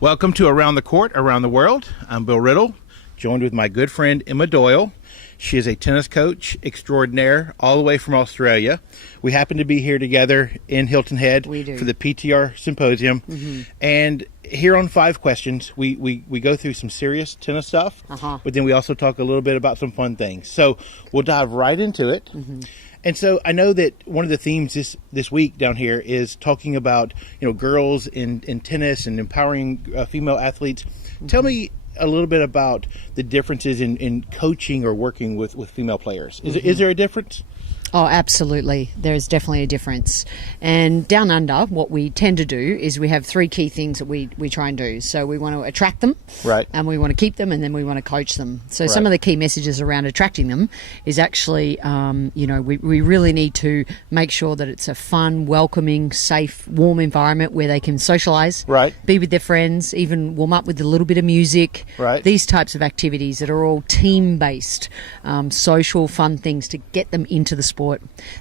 Welcome to Around the Court, Around the World. I'm Bill Riddle, joined with my good friend Emma Doyle. She is a tennis coach extraordinaire all the way from Australia. We happen to be here together in Hilton Head for the PTR Symposium. Mm-hmm. And here on 5 Questions, we go through some serious tennis stuff, but then we also talk a little bit about some fun things. So we'll dive right into it. Mm-hmm. And so I know that one of the themes this week down here is talking about, girls in tennis and empowering female athletes. Mm-hmm. Tell me a little bit about the differences in coaching or working with female players. Is there a difference? Oh, absolutely. There's definitely a difference. And down under, what we tend to do is we have 3 key things that we try and do. So we want to attract them, right, and we want to keep them, and then we want to coach them. So some of the key messages around attracting them is actually, we really need to make sure that it's a fun, welcoming, safe, warm environment where they can socialise, right, be with their friends, even warm up with a little bit of music, right. These types of activities that are all team-based, social, fun things to get them into the sport.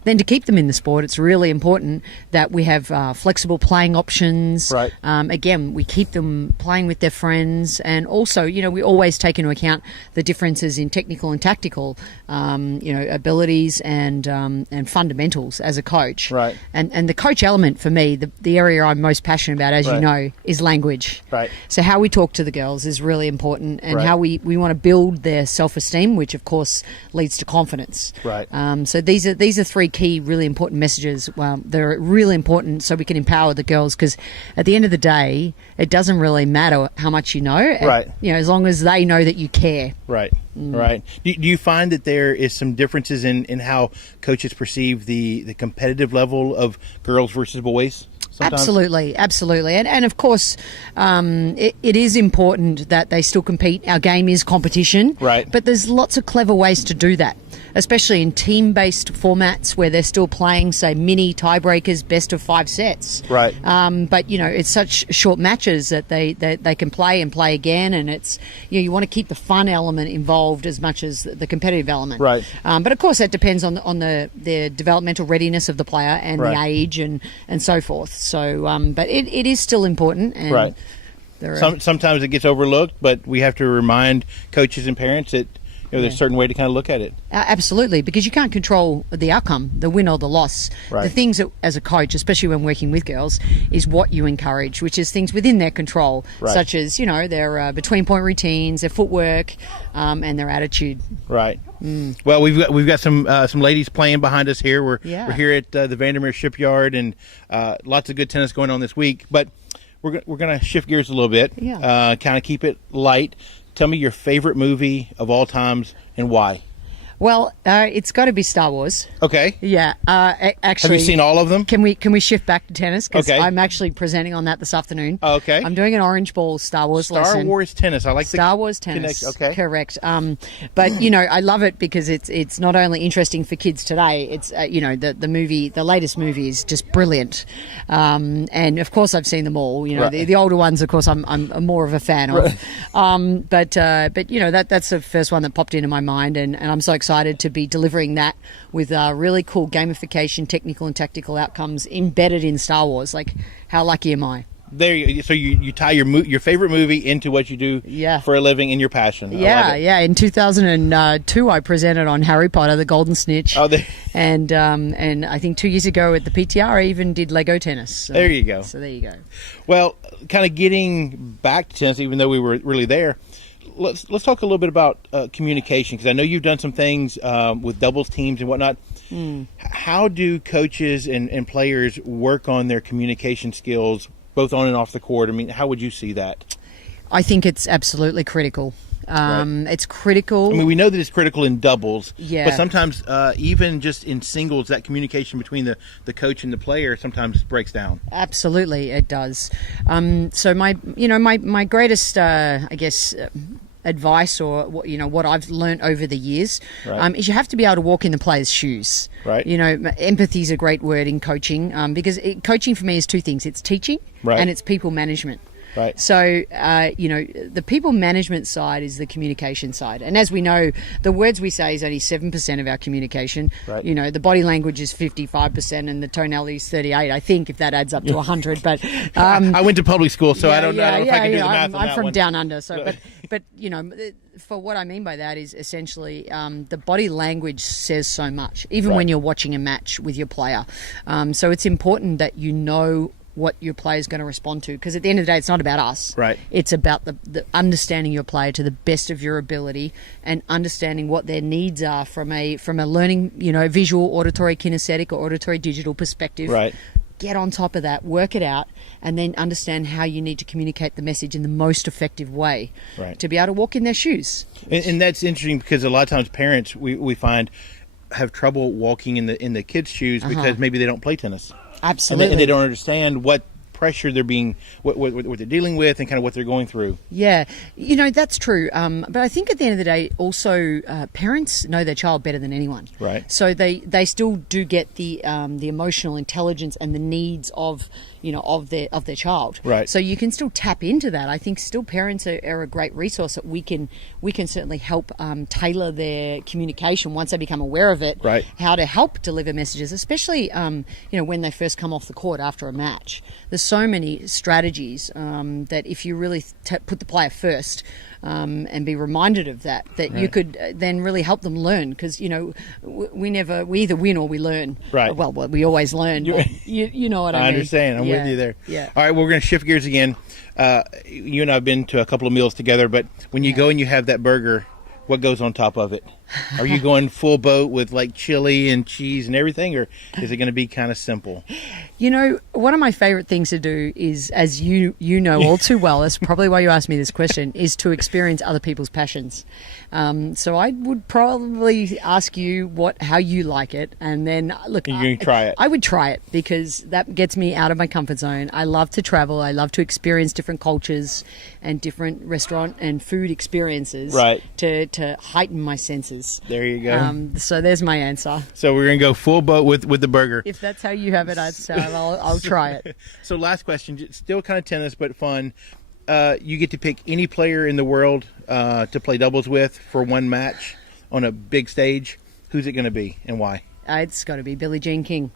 Then to keep them in the sport, it's really important that we have flexible playing options. Right. Again, we keep them playing with their friends, and also, we always take into account the differences in technical and tactical, abilities and fundamentals as a coach. Right. And the coach element for me, the area I'm most passionate about, as you know, is language. Right. So how we talk to the girls is really important, and how we want to build their self-esteem, which of course leads to confidence. Right. So these are 3 key really important messages. They're really important so we can empower the girls, because at the end of the day, it doesn't really matter how much you know, right? As long as they know that you care. Right. Right. Do you find that there is some differences in how coaches perceive the competitive level of girls versus boys? Sometimes? Absolutely. And of course, it is important that they still compete. Our game is competition. Right. But there's lots of clever ways to do that, especially in team-based formats where they're still playing, say, mini tiebreakers, best of 5 sets. Right. But, it's such short matches that they can play and play again, and it's, you want to keep the fun element involved as much as the competitive element. Right. But, of course, that depends on the developmental readiness of the player and the age and so forth. So, but it is still important. And right. Sometimes it gets overlooked, but we have to remind coaches and parents that there's a certain way to kind of look at it. Absolutely, because you can't control the outcome, the win or the loss. Right. The things that, as a coach, especially when working with girls, is what you encourage, which is things within their control, such as, their between-point routines, their footwork, and their attitude. Right. Well, we've got some ladies playing behind us here. We're here at the Vandermeer Shipyard, and lots of good tennis going on this week. But we're going to shift gears a little bit, kind of keep it light. Tell me your favorite movie of all times and why. Well, it's got to be Star Wars. Okay. Yeah. Actually, have you seen all of them? Can we shift back to tennis? Because okay. I'm actually presenting on that this afternoon. Oh, okay. I'm doing an orange ball Star Wars lesson. Star Wars tennis. I like Star Wars tennis. Okay. Correct. But I love it because it's not only interesting for kids today. It's the movie, the latest movie is just brilliant. And of course I've seen them all. The older ones, of course, I'm more of a fan of. But that's the first one that popped into my mind, and I'm so excited to be delivering that with really cool gamification, technical and tactical outcomes embedded in Star Wars. Like, how lucky am I? There, so you tie your favorite movie into what you do for a living and your passion. Yeah. In 2002, I presented on Harry Potter, The Golden Snitch. And I think 2 years ago at the PTR, I even did Lego tennis. So, there you go. So there you go. Well, kind of getting back to tennis, even though we were really there. Let's talk a little bit about communication, because I know you've done some things with doubles teams and whatnot. How do coaches and players work on their communication skills, both on and off the court? I mean, how would you see that? I think it's absolutely critical. It's critical. I mean, we know that it's critical in doubles, but sometimes even just in singles, that communication between the coach and the player sometimes breaks down. Absolutely, it does. So my greatest, advice, or what I've learned over the years, is you have to be able to walk in the player's shoes. Right. Empathy is a great word in coaching, because coaching for me is 2 things: it's teaching and it's people management. Right. So, the people management side is the communication side. And as we know, the words we say is only 7% of our communication. Right. The body language is 55% and the tonality is 38, I think, if that adds up to 100. But I went to public school, so I don't know if I can do the math on I'm that from one. down under. So, but for what I mean by that is essentially the body language says so much, even when you're watching a match with your player. So it's important that you know what your player is going to respond to, because at the end of the day, it's not about us. Right. It's about the understanding your player to the best of your ability and understanding what their needs are from a learning, visual, auditory, kinesthetic, or auditory digital perspective. Right. Get on top of that, work it out, and then understand how you need to communicate the message in the most effective way to be able to walk in their shoes. And that's interesting, because a lot of times parents, we find, have trouble walking in the kids' shoes because maybe they don't play tennis. Absolutely. And they don't understand what pressure they're being, what they're dealing with, and kind of what they're going through. Yeah, that's true. But I think at the end of the day, also parents know their child better than anyone. Right. So they still do get the emotional intelligence and the needs of their child. Right. So you can still tap into that. I think still parents are a great resource that we can certainly help tailor their communication once they become aware of it. Right. How to help deliver messages, especially when they first come off the court after a match. There's so many strategies that if you really put the player first and be reminded of that you could then really help them learn, because we either win or we learn. Right. Well, we always learn. You know what I mean. I understand. I'm with you there. Yeah. All right, well, we're going to shift gears again. You and I have been to a couple of meals together, but when you go and you have that burger, what goes on top of it? Are you going full boat with like chili and cheese and everything, or is it going to be kind of simple? One of my favorite things to do is, as you know all too well, that's probably why you asked me this question, is to experience other people's passions. So I would probably ask you how you like it, and then look. You're going to try it. I would try it, because that gets me out of my comfort zone. I love to travel. I love to experience different cultures and different restaurant and food experiences. Right. To heighten my senses. There you go. So there's my answer. So we're going to go full boat with the burger. If that's how you have it, I'd say I'll try it. So last question, still kind of tennis, but fun. You get to pick any player in the world to play doubles with for one match on a big stage. Who's it going to be and why? It's got to be Billie Jean King.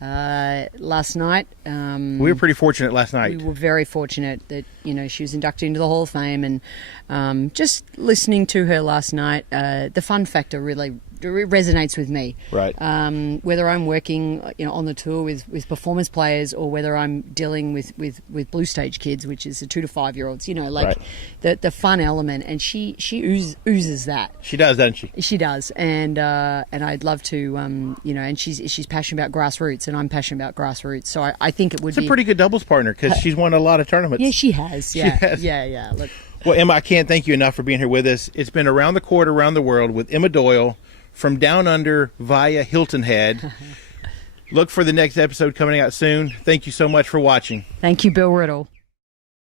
Last night, we were pretty fortunate last night. We were very fortunate that she was inducted into the Hall of Fame, and just listening to her last night, the fun factor really resonates with me. Right. Whether I'm working on the tour with performance players, or whether I'm dealing with blue stage kids, which is the 2 to 5 year olds, the fun element, and she oozes that. She does, doesn't she? She does, and I'd love to and she's passionate about grassroots, and I'm passionate about grassroots, so I think it would be a pretty good doubles partner, because she's won a lot of tournaments. Yeah, she has. Yeah, she has. Yeah. Look. Well, Emma, I can't thank you enough for being here with us. It's been Around the Court, Around the World with Emma Doyle, from down under via Hilton Head. Look for the next episode coming out soon. Thank you so much for watching. Thank you, Bill Riddle.